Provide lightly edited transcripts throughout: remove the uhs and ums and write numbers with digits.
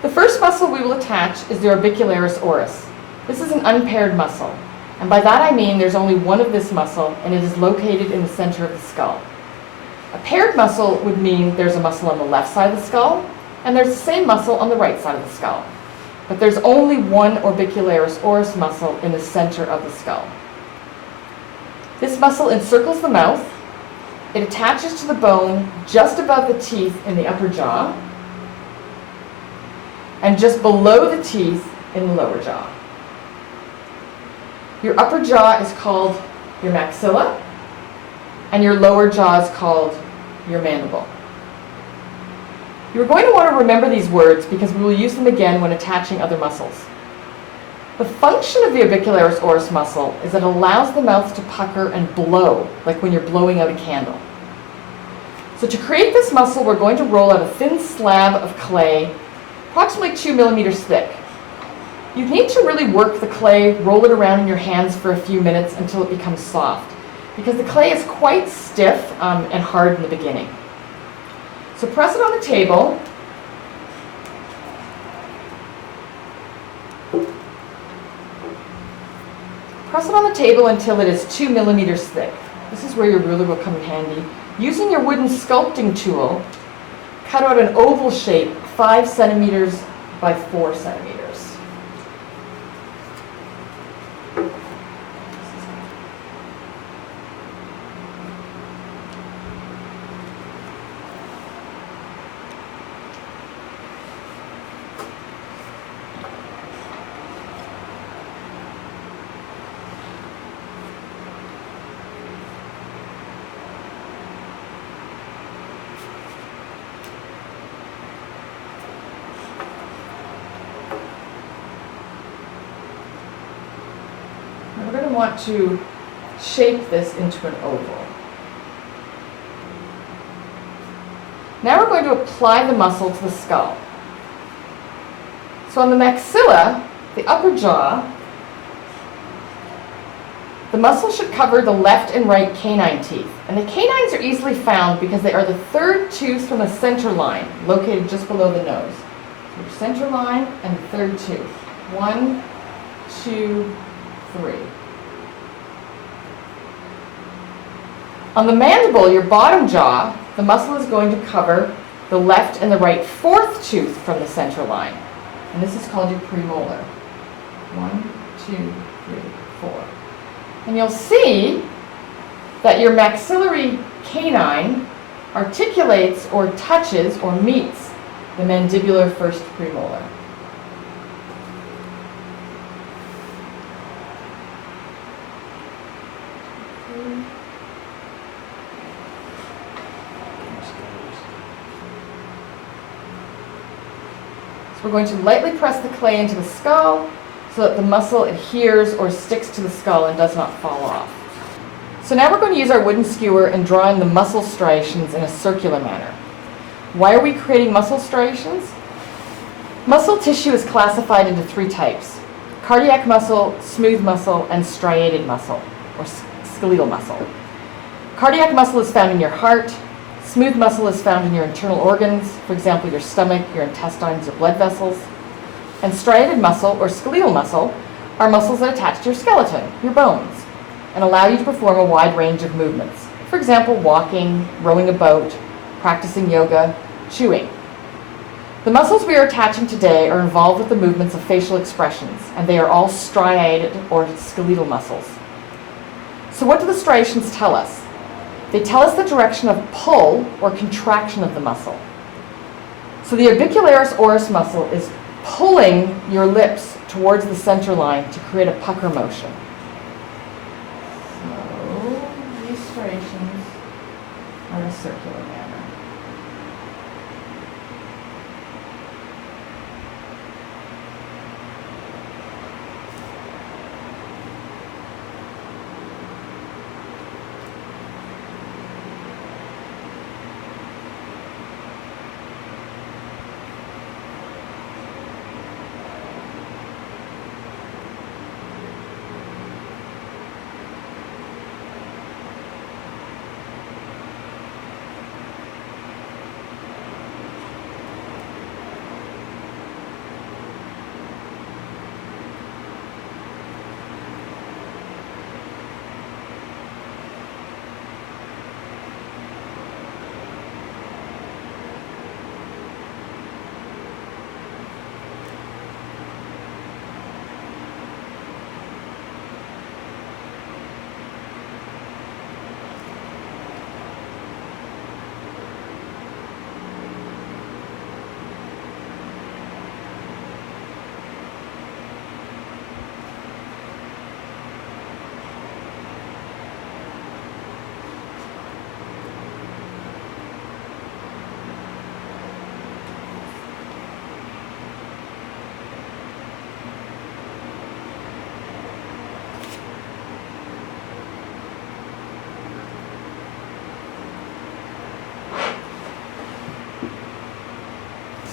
The first muscle we will attach is the orbicularis oris. This is an unpaired muscle, and by that I mean there's only one of this muscle and it is located in the center of the skull. A paired muscle would mean there's a muscle on the left side of the skull and there's the same muscle on the right side of the skull. But there's only one orbicularis oris muscle in the center of the skull. This muscle encircles the mouth. It attaches to the bone just above the teeth in the upper jaw and just below the teeth in the lower jaw. Your upper jaw is called your maxilla, and your lower jaw is called your mandible. You're going to want to remember these words because we will use them again when attaching other muscles. The function of the orbicularis oris muscle is that it allows the mouth to pucker and blow, like when you're blowing out a candle. So to create this muscle, we're going to roll out a thin slab of clay, approximately 2 millimeters thick. You need to really work the clay, roll it around in your hands for a few minutes until it becomes soft, because the clay is quite stiff and hard in the beginning. So press it on the table. Press it on the table until it is 2 millimeters thick. This is where your ruler will come in handy. Using your wooden sculpting tool, cut out an oval shape 5 centimeters by 4 centimeters. We're going to want to shape this into an oval. Now we're going to apply the muscle to the skull. So on the maxilla, the upper jaw, the muscle should cover the left and right canine teeth. And the canines are easily found because they are the third tooth from the center line, located just below the nose. So your center line and the third tooth. 1, 2, 3. On the mandible, your bottom jaw, the muscle is going to cover the left and the right fourth tooth from the center line. And this is called your premolar. 1, 2, 3, 4. And you'll see that your maxillary canine articulates or touches or meets the mandibular first premolar. So we're going to lightly press the clay into the skull so that the muscle adheres or sticks to the skull and does not fall off. So now we're going to use our wooden skewer and draw in the muscle striations in a circular manner. Why are we creating muscle striations? Muscle tissue is classified into 3 types: cardiac muscle, smooth muscle, and striated muscle, or skeletal muscle. Cardiac muscle is found in your heart. Smooth muscle is found in your internal organs, for example, your stomach, your intestines, your blood vessels. And striated muscle, or skeletal muscle, are muscles that attach to your skeleton, your bones, and allow you to perform a wide range of movements. For example, walking, rowing a boat, practicing yoga, chewing. The muscles we are attaching today are involved with the movements of facial expressions, and they are all striated or skeletal muscles. So what do the striations tell us? They tell us the direction of pull or contraction of the muscle. So the orbicularis oris muscle is pulling your lips towards the center line to create a pucker motion. So these striations are in a circular manner.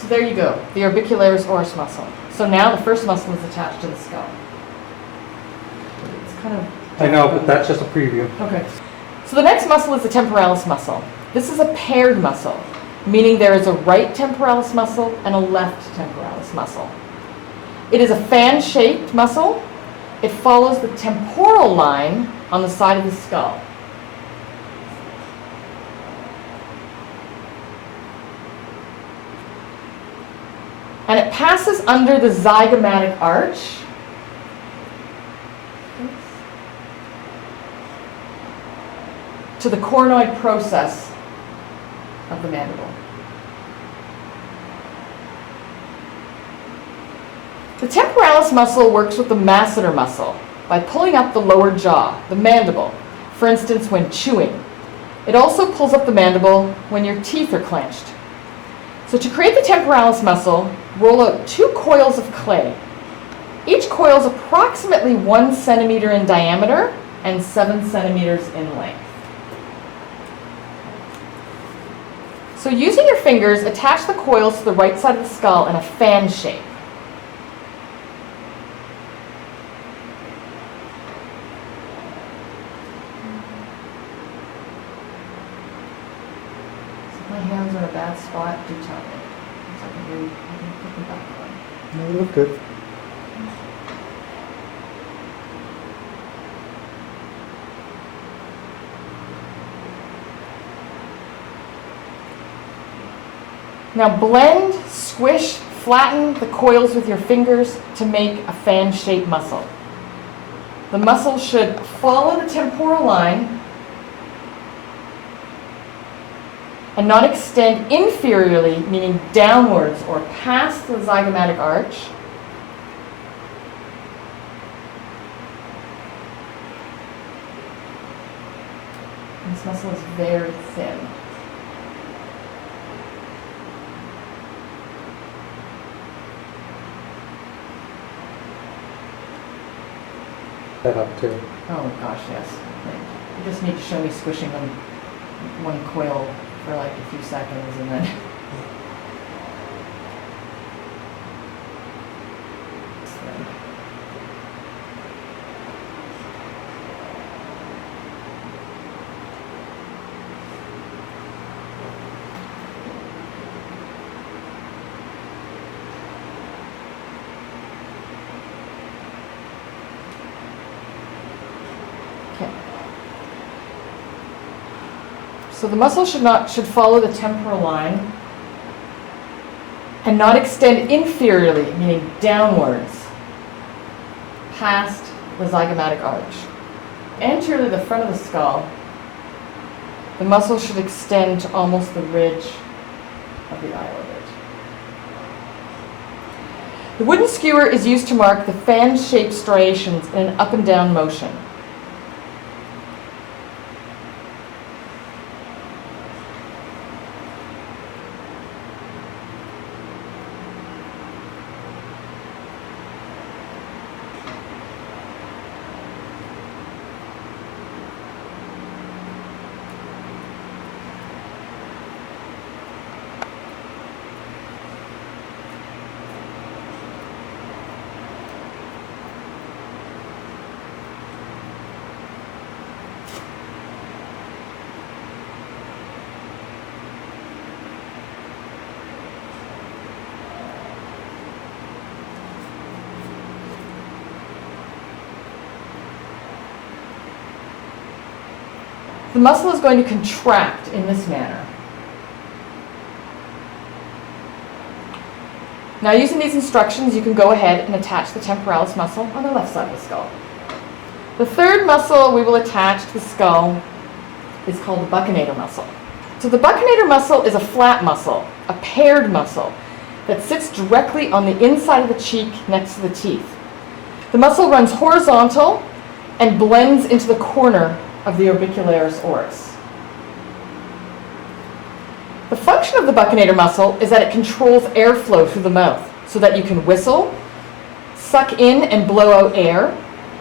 So there you go, the orbicularis oris muscle. So now the first muscle is attached to the skull. It's kind of... I know, but that's just a preview. Okay. So the next muscle is the temporalis muscle. This is a paired muscle, meaning there is a right temporalis muscle and a left temporalis muscle. It is a fan-shaped muscle. It follows the temporal line on the side of the skull. And it passes under the zygomatic arch. To the coronoid process of the mandible. The temporalis muscle works with the masseter muscle by pulling up the lower jaw, the mandible, for instance, when chewing. It also pulls up the mandible when your teeth are clenched. So to create the temporalis muscle, roll out 2 coils of clay. Each coil is approximately 1 centimeter in diameter and 7 centimeters in length. So using your fingers, attach the coils to the right side of the skull in a fan shape. So if my hands are in a bad spot, do tell me. So I can put them back on. No, they look good. Now blend, squish, flatten the coils with your fingers to make a fan-shaped muscle. The muscle should follow the temporal line and not extend inferiorly, meaning downwards or past the zygomatic arch. This muscle is very thin. That up too. Oh gosh, yes. You just need to show me squishing them one coil for like a few seconds and then. Okay. So the muscle should follow the temporal line and not extend inferiorly, meaning downwards, past the zygomatic arch. Anteriorly to the front of the skull, the muscle should extend to almost the ridge of the eye orbit. The wooden skewer is used to mark the fan-shaped striations in an up and down motion. The muscle is going to contract in this manner. Now, using these instructions, you can go ahead and attach the temporalis muscle on the left side of the skull. The third muscle we will attach to the skull is called the buccinator muscle. So the buccinator muscle is a flat muscle, a paired muscle, that sits directly on the inside of the cheek next to the teeth. The muscle runs horizontal and blends into the corner of the orbicularis oris. The function of the buccinator muscle is that it controls airflow through the mouth so that you can whistle, suck in and blow out air,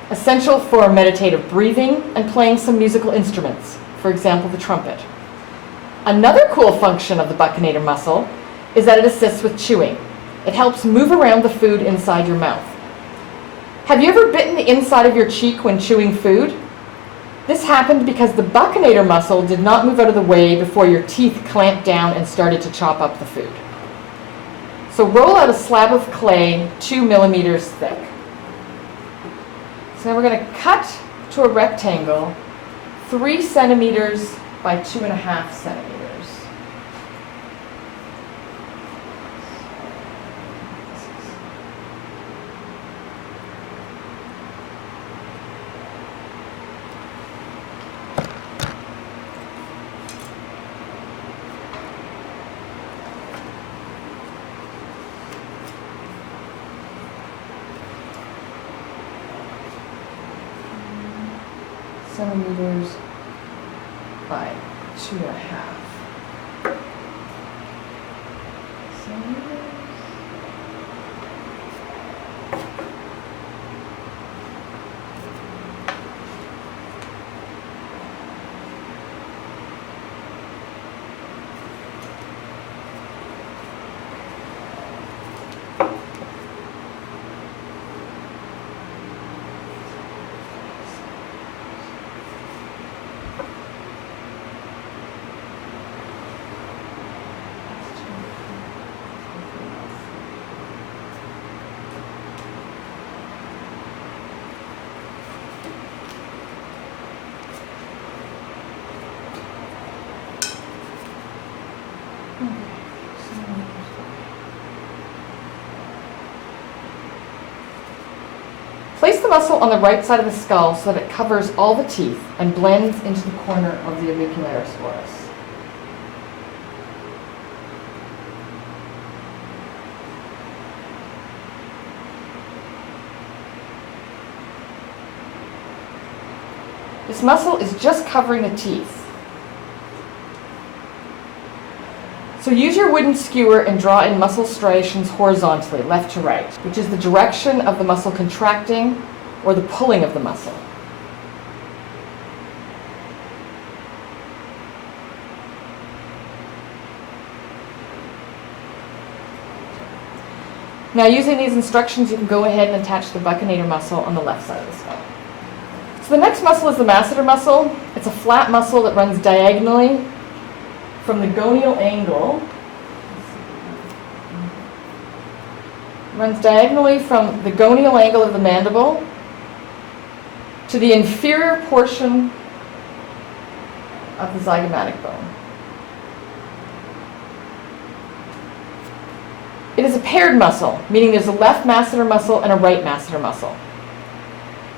essential for meditative breathing and playing some musical instruments, for example, the trumpet. Another cool function of the buccinator muscle is that it assists with chewing. It helps move around the food inside your mouth. Have you ever bitten the inside of your cheek when chewing food? This happened because the buccinator muscle did not move out of the way before your teeth clamped down and started to chop up the food. So roll out a slab of clay 2 millimeters thick. So now we're going to cut to a rectangle 3 centimeters by 2.5 centimeters. Centimeters by 2.5 centimeters. Place the muscle on the right side of the skull so that it covers all the teeth and blends into the corner of the auricularis oris. This muscle is just covering the teeth. So use your wooden skewer and draw in muscle striations horizontally, left to right, which is the direction of the muscle contracting or the pulling of the muscle. Now, using these instructions, you can go ahead and attach the buccinator muscle on the left side of the skull. So the next muscle is the masseter muscle. It's a flat muscle that runs diagonally from the gonial angle, of the mandible to the inferior portion of the zygomatic bone. It is a paired muscle, meaning there's a left masseter muscle and a right masseter muscle.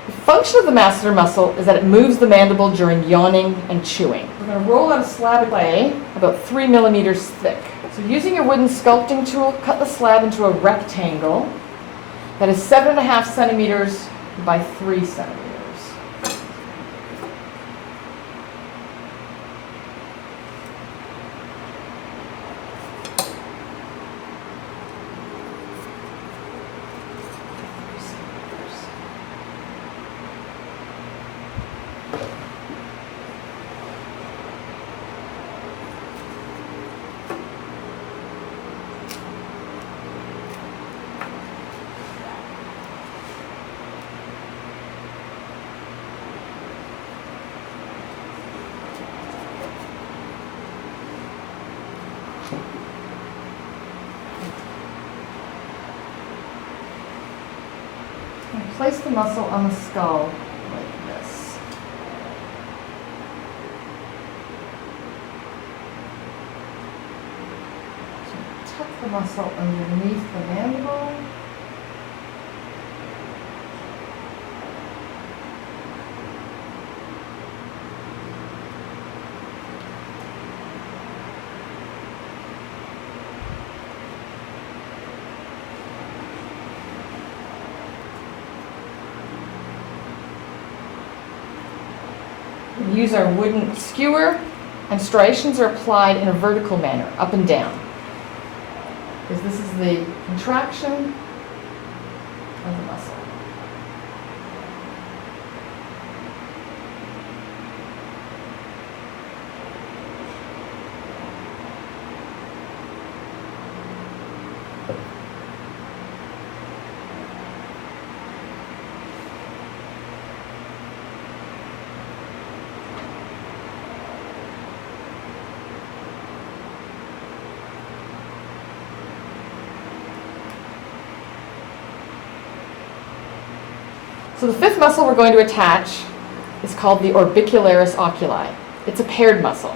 The function of the masseter muscle is that it moves the mandible during yawning and chewing. We're going to roll out a slab of clay about 3 millimeters thick. So using your wooden sculpting tool, cut the slab into a rectangle that is 7.5 centimeters by 3 centimeters. And place the muscle on the skull like this. So tuck the muscle underneath the mandible. We use our wooden skewer, and striations are applied in a vertical manner, up and down. Because this is the contraction of the muscle. So the fifth muscle we're going to attach is called the orbicularis oculi. It's a paired muscle,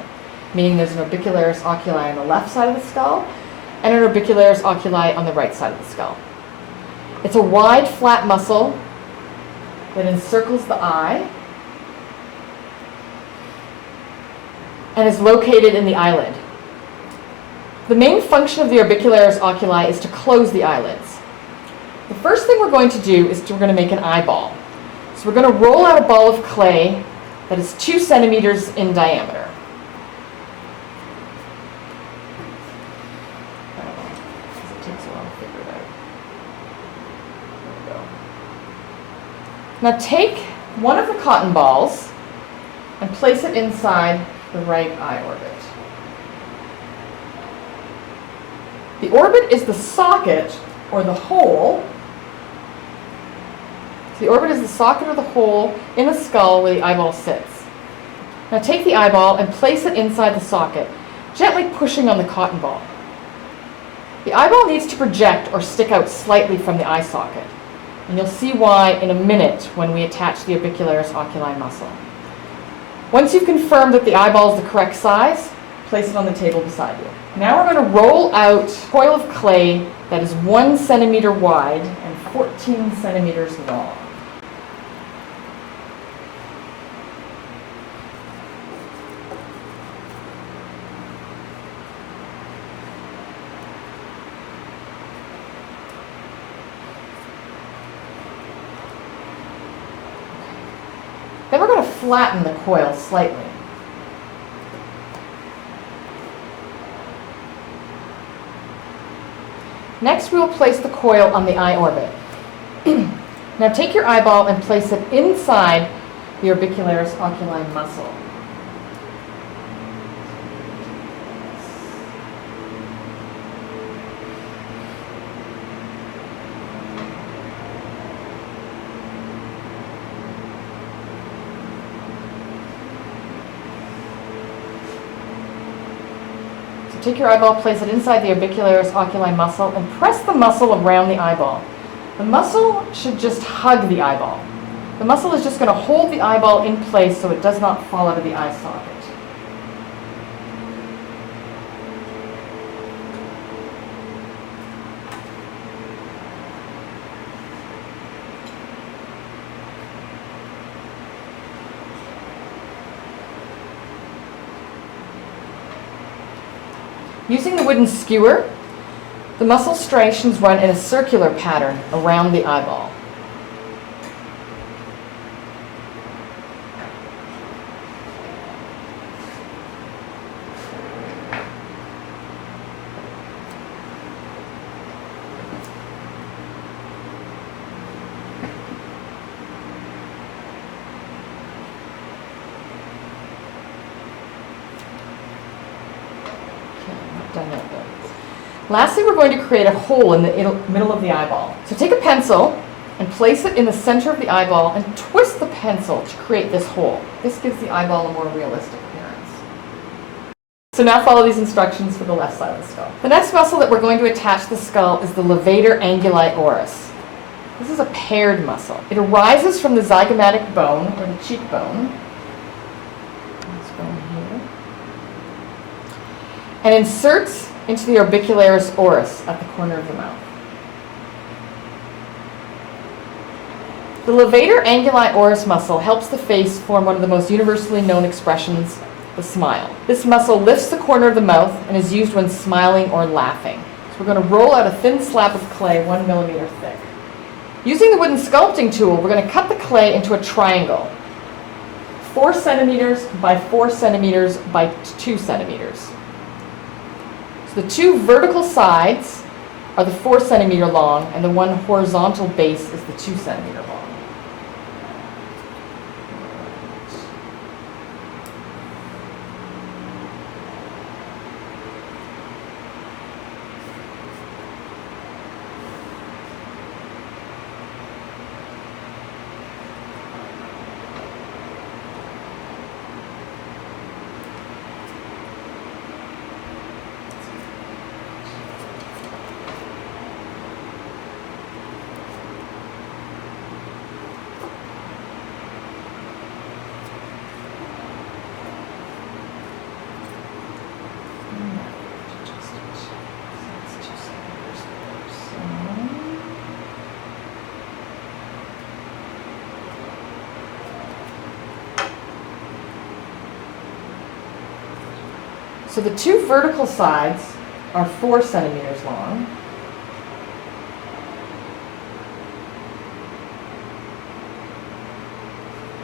meaning there's an orbicularis oculi on the left side of the skull and an orbicularis oculi on the right side of the skull. It's a wide, flat muscle that encircles the eye and is located in the eyelid. The main function of the orbicularis oculi is to close the eyelids. The first thing we're going to do is we're going to make an eyeball. So we're going to roll out a ball of clay that is 2 centimeters in diameter. It takes a while to figure it out. There we go. Now take one of the cotton balls and place it inside the right eye orbit. The orbit is the socket or the hole. So the orbit is the socket or the hole in the skull where the eyeball sits. Now take the eyeball and place it inside the socket, gently pushing on the cotton ball. The eyeball needs to project or stick out slightly from the eye socket. And you'll see why in a minute when we attach the orbicularis oculi muscle. Once you've confirmed that the eyeball is the correct size, place it on the table beside you. Now we're going to roll out a coil of clay that is 1 centimeter wide and 14 centimeters long. Then we're going to flatten the coil slightly. Next, we will place the coil on the eye orbit. Now take your eyeball and place it inside the orbicularis oculi muscle. Take your eyeball, place it inside the orbicularis oculi muscle, and press the muscle around the eyeball. The muscle should just hug the eyeball. The muscle is just going to hold the eyeball in place so it does not fall out of the eye socket. Using the wooden skewer, the muscle striations run in a circular pattern around the eyeball. Done that bit. Lastly, we're going to create a hole in the middle of the eyeball. So take a pencil and place it in the center of the eyeball and twist the pencil to create this hole. This gives the eyeball a more realistic appearance. So now follow these instructions for the left side of the skull. The next muscle that we're going to attach to the skull is the levator anguli oris. This is a paired muscle. It arises from the zygomatic bone, or the cheekbone. This bone here. And inserts into the orbicularis oris at the corner of the mouth. The levator anguli oris muscle helps the face form one of the most universally known expressions, the smile. This muscle lifts the corner of the mouth and is used when smiling or laughing. So we're going to roll out a thin slab of clay 1 millimeter thick. Using the wooden sculpting tool, we're going to cut the clay into a triangle, 4 centimeters by 4 centimeters by 2 centimeters. So the 2 vertical sides are the 4 centimeter long, and the one horizontal base is the 2 centimeter long. So the two vertical sides are 4 centimeters long.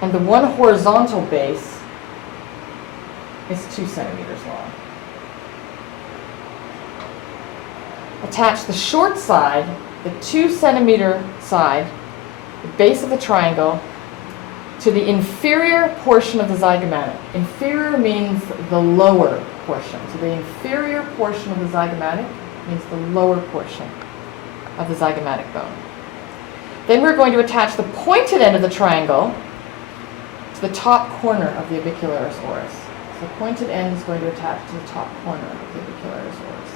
And the one horizontal base is 2 centimeters long. Attach the short side, the 2 centimeter side, the base of the triangle, to the inferior portion of the zygomatic. Inferior means the lower portion. So the inferior portion of the zygomatic means the lower portion of the zygomatic bone. Then we're going to attach the pointed end of the triangle to the top corner of the orbicularis oris. So the pointed end is going to attach to the top corner of the orbicularis oris.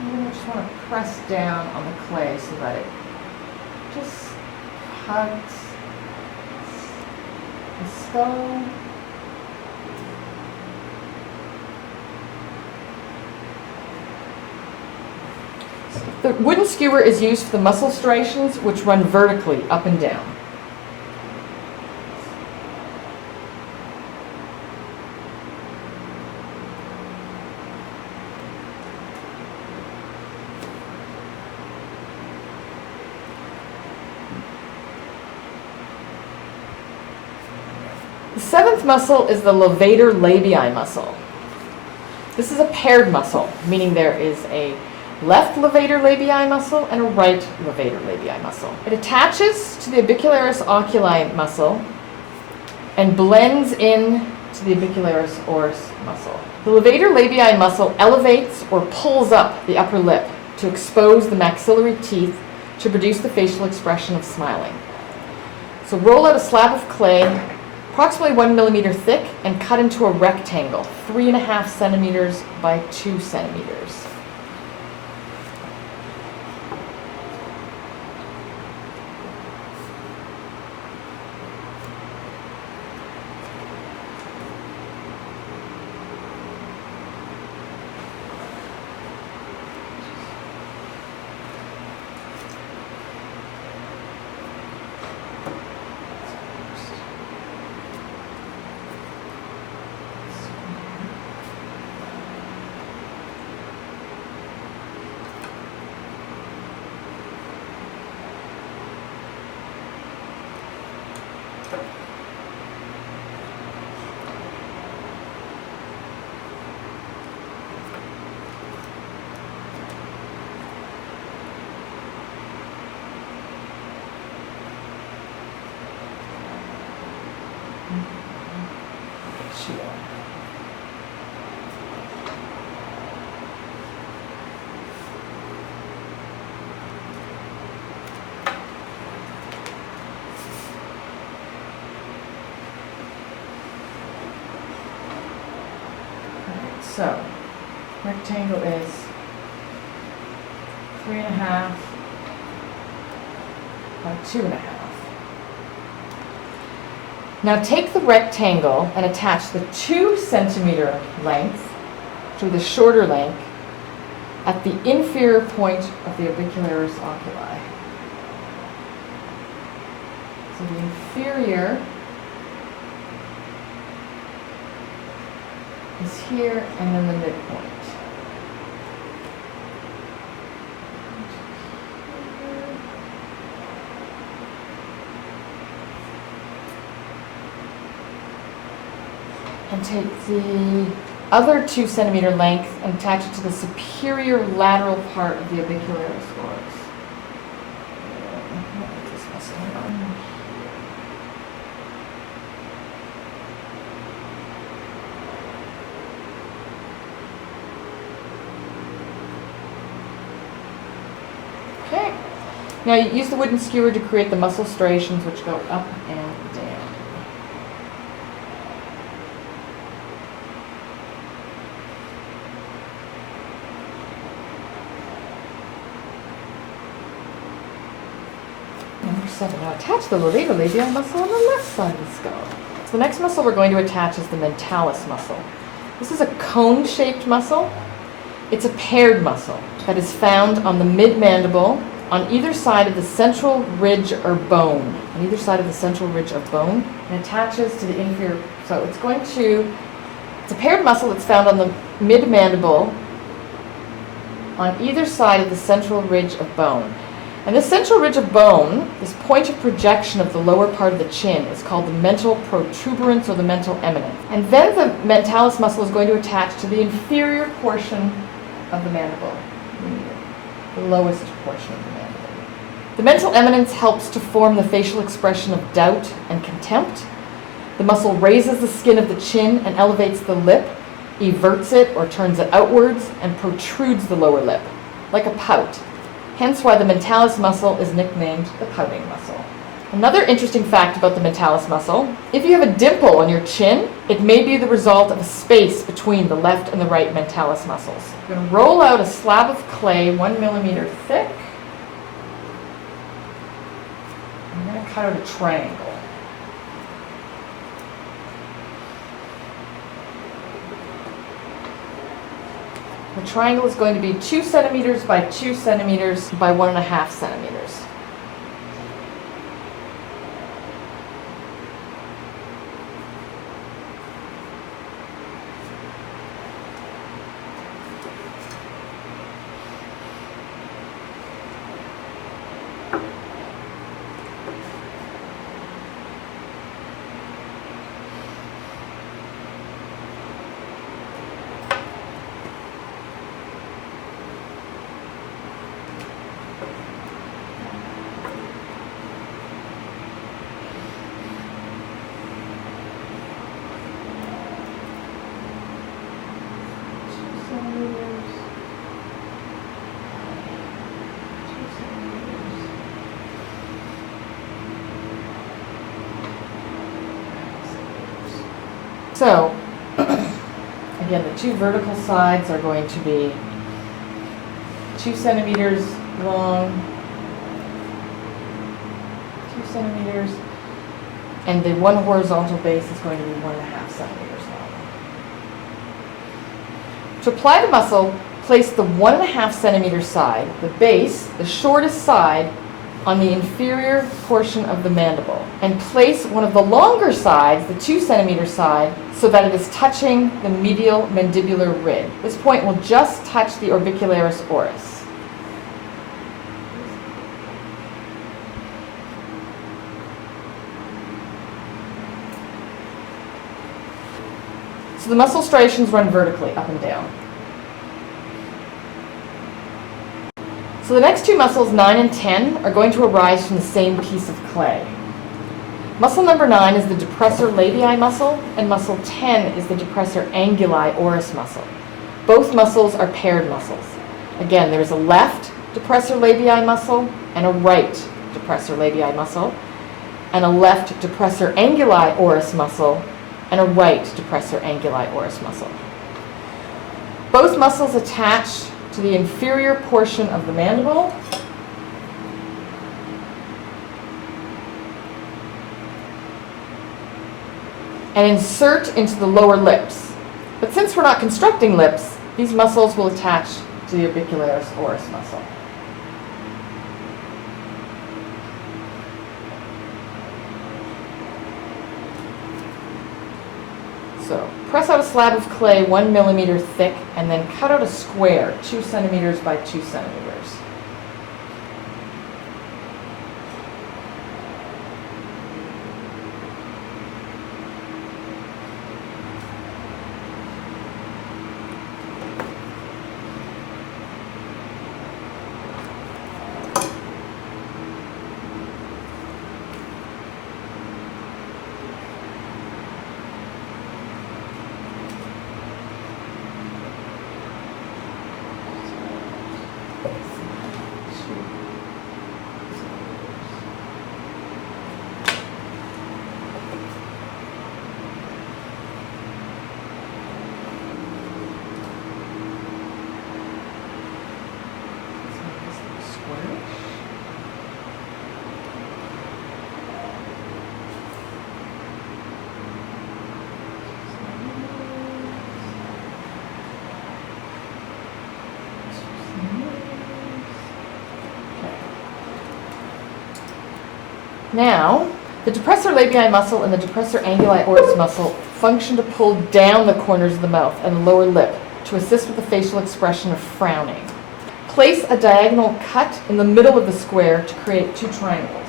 And then I just want to press down on the clay so that it just hugs the skull. The wooden skewer is used for the muscle striations, which run vertically up and down. The seventh muscle is the levator labii muscle. This is a paired muscle, meaning there is a left levator labii muscle and a right levator labii muscle. It attaches to the orbicularis oculi muscle and blends in to the orbicularis oris muscle. The levator labii muscle elevates or pulls up the upper lip to expose the maxillary teeth to produce the facial expression of smiling. So roll out a slab of clay approximately 1 millimeter thick and cut into a rectangle, 3.5 centimeters by 2 centimeters. So, rectangle is 3.5 by 2.5. Now take the rectangle and attach the 2 centimeter length to the shorter length at the inferior point of the orbicularis oculi. So the inferior is here, and then the midpoint. And take the other 2 centimeter length and attach it to the superior lateral part of the orbicularis oris. Okay. Now you use the wooden skewer to create the muscle striations which go up and down. Number 7. Now attach the levator labii muscle on the left side of the skull. So the next muscle we're going to attach is the mentalis muscle. This is a cone-shaped muscle. It's a paired muscle that is found on the mid-mandible on either side of the central ridge or bone. On either side of the central ridge of bone, and attaches to the inferior. So it's a paired muscle that's found on the mid-mandible on either side of the central ridge of bone. And this central ridge of bone, this point of projection of the lower part of the chin, is called the mental protuberance or the mental eminence. And then the mentalis muscle is going to attach to the inferior portion of the mandible, the lowest portion of the mandible. The mental eminence helps to form the facial expression of doubt and contempt. The muscle raises the skin of the chin and elevates the lip, everts it or turns it outwards, and protrudes the lower lip, like a pout. Hence why the mentalis muscle is nicknamed the pouting muscle. Another interesting fact about the mentalis muscle, if you have a dimple on your chin, it may be the result of a space between the left and the right mentalis muscles. I'm going to roll out a slab of clay 1 millimeter thick. I'm going to cut out a triangle. The triangle is going to be 2 centimeters by 2 centimeters by 1.5 centimeters. So, again, the 2 vertical sides are going to be 2 centimeters long, 2 centimeters, and the 1 horizontal base is going to be 1.5 centimeters long. To apply the muscle, place the 1.5 centimeter side, the base, the shortest side, on the inferior portion of the mandible, and place one of the longer sides, the 2 centimeter side, so that it is touching the medial mandibular ridge. This point will just touch the orbicularis oris. So the muscle striations run vertically, up and down. So the next 2 muscles, 9 and 10, are going to arise from the same piece of clay. Muscle number 9 is the depressor labii muscle, and muscle 10 is the depressor anguli oris muscle. Both muscles are paired muscles. Again, there is a left depressor labii muscle and a right depressor labii muscle, and a left depressor anguli oris muscle and a right depressor anguli oris muscle. Both muscles attach to the inferior portion of the mandible and insert into the lower lips. But since we're not constructing lips, these muscles will attach to the orbicularis oris muscle. So press out a slab of clay 1 millimeter thick and then cut out a square 2 centimeters by 2 centimeters. Now, the depressor labii muscle and the depressor anguli oris muscle function to pull down the corners of the mouth and the lower lip to assist with the facial expression of frowning. Place a diagonal cut in the middle of the square to create two triangles.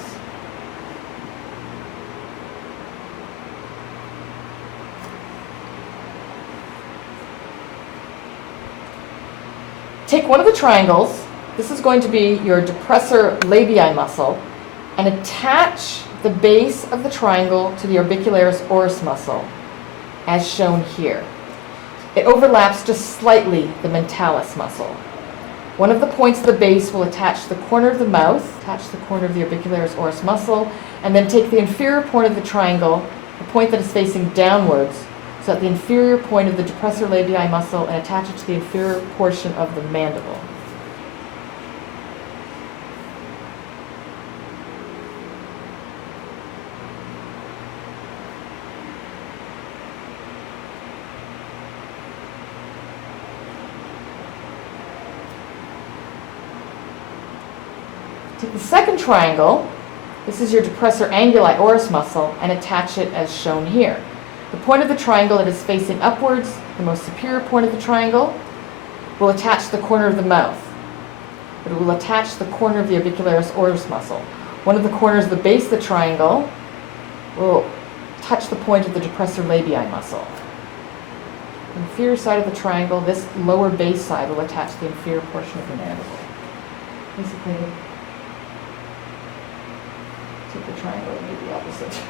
Take one of the triangles, this is going to be your depressor labii muscle, and attach the base of the triangle to the orbicularis oris muscle, as shown here. It overlaps just slightly the mentalis muscle. One of the points of the base will attach the corner of the mouth, attach the corner of the orbicularis oris muscle, and then take the inferior point of the triangle, the point that is facing downwards, so at the inferior point of the depressor labii muscle, and attach it to the inferior portion of the mandible. Take the second triangle, this is your depressor anguli oris muscle, and attach it as shown here. The point of the triangle that is facing upwards, the most superior point of the triangle, will attach the corner of the mouth, but it will attach the corner of the orbicularis oris muscle. One of the corners of the base of the triangle will touch the point of the depressor labii muscle. The inferior side of the triangle, this lower base side, will attach the inferior portion of the mandible. Basically, take the triangle and do the opposite.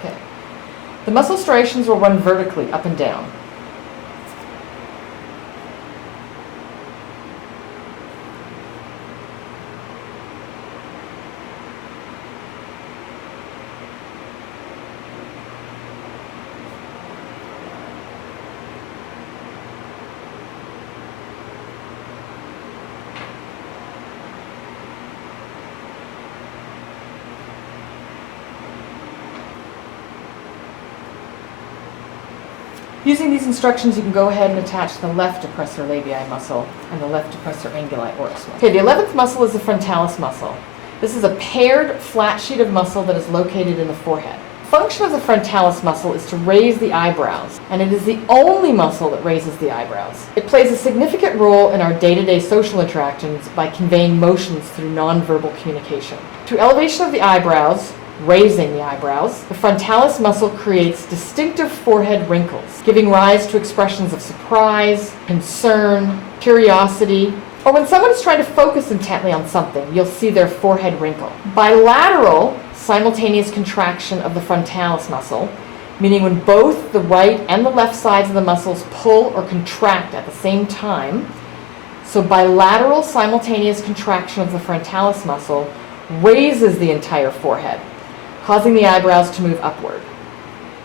Okay. The muscle striations will run vertically up and down. Using these instructions, you can go ahead and attach the left depressor labii muscle and the left depressor anguli oris muscle. Okay, the 11th muscle is the frontalis muscle. This is a paired flat sheet of muscle that is located in the forehead. The function of the frontalis muscle is to raise the eyebrows, and it is the only muscle that raises the eyebrows. It plays a significant role in our day-to-day social interactions by conveying motions through nonverbal communication. Through elevation of the eyebrows, raising the eyebrows, the frontalis muscle creates distinctive forehead wrinkles, giving rise to expressions of surprise, concern, curiosity, or when someone is trying to focus intently on something, you'll see their forehead wrinkle. Bilateral simultaneous contraction of the frontalis muscle, meaning when both the right and the left sides of the muscles pull or contract at the same time. So bilateral simultaneous contraction of the frontalis muscle raises the entire forehead, causing the eyebrows to move upward.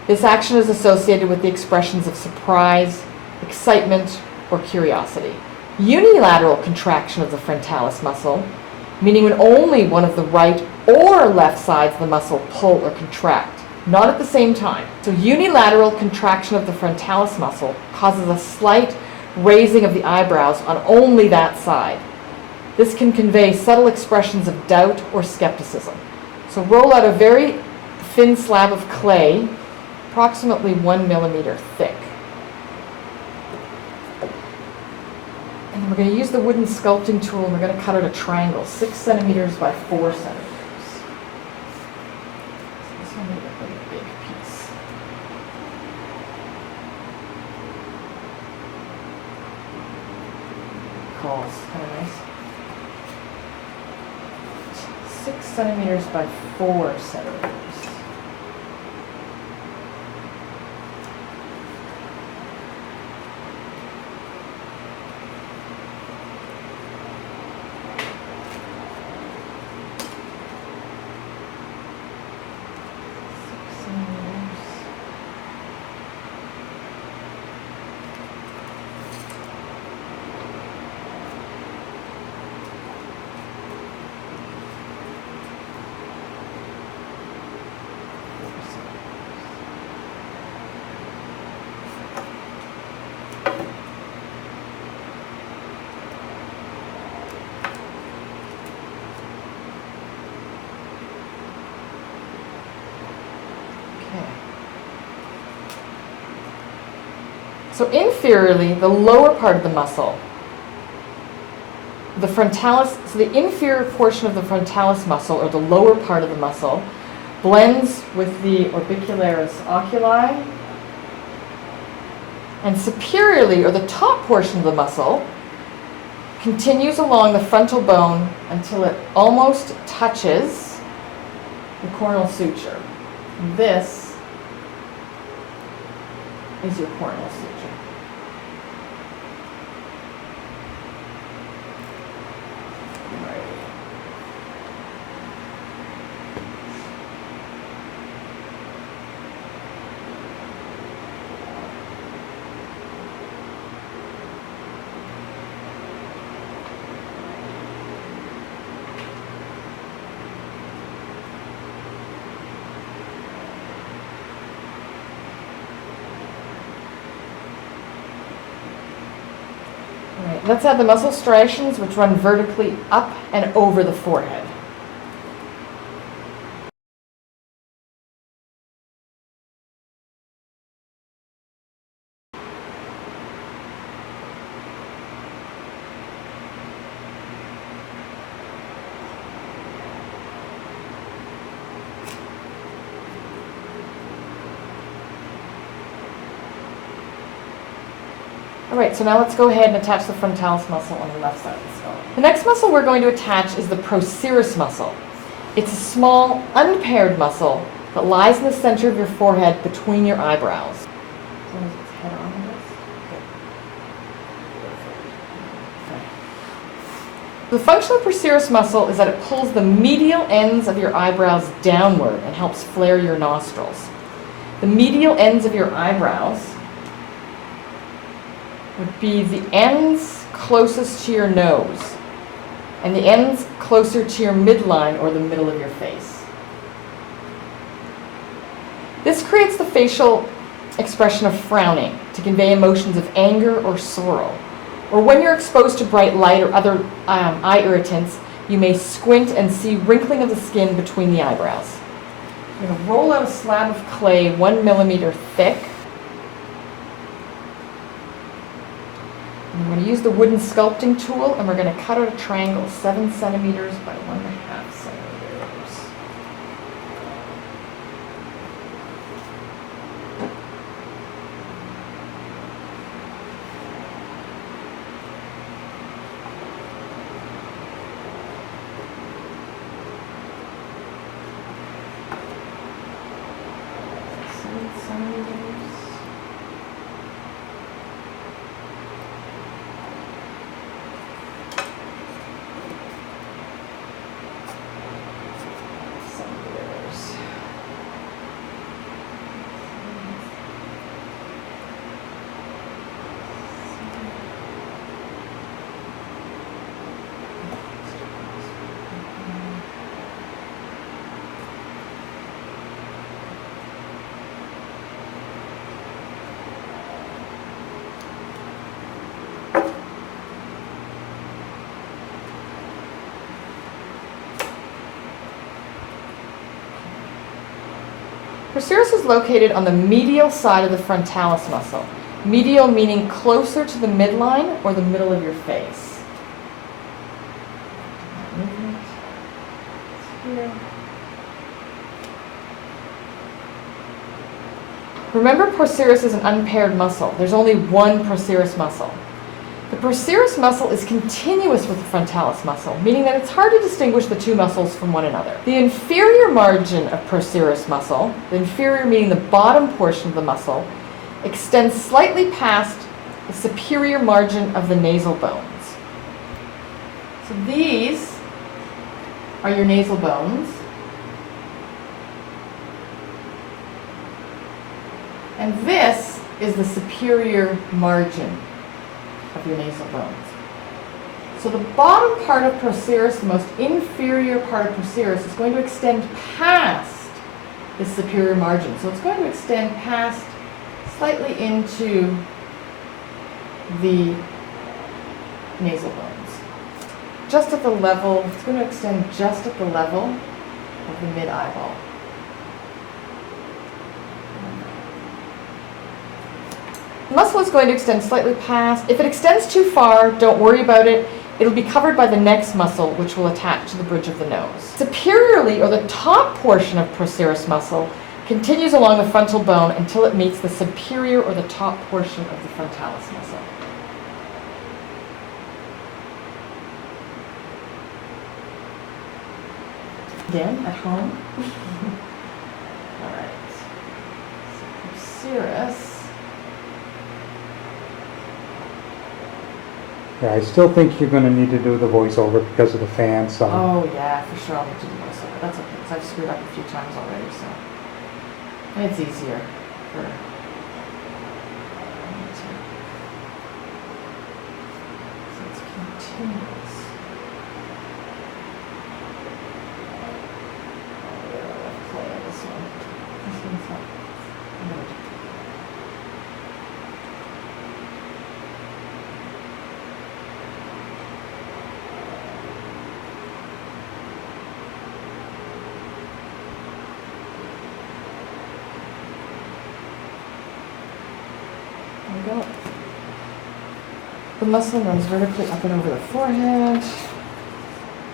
This action is associated with the expressions of surprise, excitement, or curiosity. Unilateral contraction of the frontalis muscle, meaning when only one of the right or left sides of the muscle pull or contract, not at the same time. So unilateral contraction of the frontalis muscle causes a slight raising of the eyebrows on only that side. This can convey subtle expressions of doubt or skepticism. So roll out a very thin slab of clay, approximately 1 millimeter thick. And we're going to use the wooden sculpting tool, and we're going to cut out a triangle, 6 centimeters by 4 centimeters. So this one will look like a big piece. Calls, kind of nice. 6 centimeters by 4 centimeters. Okay. So inferiorly, the lower part of the muscle, the frontalis, so the inferior portion of the frontalis muscle, or the lower part of the muscle, blends with the orbicularis oculi, and superiorly, or the top portion of the muscle, continues along the frontal bone until it almost touches the corneal suture. This is your corneal suture. Right, let's add the muscle striations, which run vertically up and over the forehead. All right, so now let's go ahead and attach the frontalis muscle on the left side of the skull. The next muscle we're going to attach is the procerus muscle. It's a small, unpaired muscle that lies in the center of your forehead between your eyebrows. As long as it's head on this. Okay. The function of the procerus muscle is that it pulls the medial ends of your eyebrows downward and helps flare your nostrils. The medial ends of your eyebrows would be the ends closest to your nose and the ends closer to your midline or the middle of your face. This creates the facial expression of frowning to convey emotions of anger or sorrow. Or when you're exposed to bright light or other eye irritants, you may squint and see wrinkling of the skin between the eyebrows. I'm going to roll out a slab of clay 1 millimeter thick. I'm going to use the wooden sculpting tool, and we're going to cut out a triangle 7 centimeters by 1.5 centimeters. Procerus is located on the medial side of the frontalis muscle. Medial meaning closer to the midline or the middle of your face. Movement here. Remember, procerus is an unpaired muscle. There's only one procerus muscle. The procerus muscle is continuous with the frontalis muscle, meaning that it's hard to distinguish the two muscles from one another. The inferior margin of procerus muscle, the inferior meaning the bottom portion of the muscle, extends slightly past the superior margin of the nasal bones. So these are your nasal bones. And this is the superior margin of your nasal bones. So the bottom part of procerus, the most inferior part of procerus, is going to extend past the superior margin. So it's going to extend past, slightly into the nasal bones. Just at the level, it's going to extend just at the level of the mid-eyeball. The muscle is going to extend slightly past. If it extends too far, don't worry about it. It'll be covered by the next muscle, which will attach to the bridge of the nose. Superiorly, or the top portion of procerus muscle, continues along the frontal bone until it meets the superior or the top portion of the frontalis muscle. Again, at home. All right. So, procerus. Yeah, I still think you're gonna need to do the voiceover because of the fan sound. Oh yeah, for sure I'll have to do voiceover. That's okay, because I've screwed up a few times already, so. And it's easier for me to. So it's continuous. I'll play on this one. This one's not. I'm gonna do. There we go. The muscle runs vertically up and over the forehead.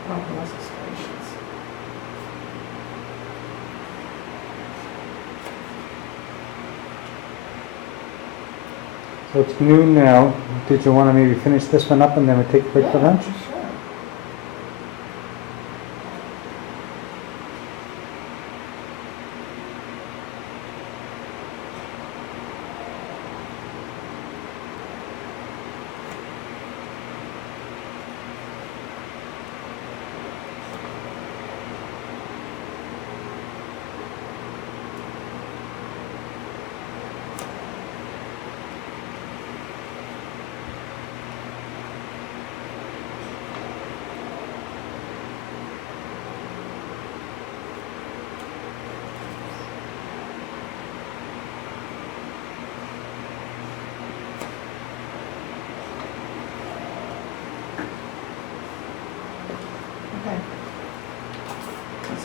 Oh, the muscle striations. So it's noon now. Did you wanna maybe finish this one up and then we take a break for lunch? Sure.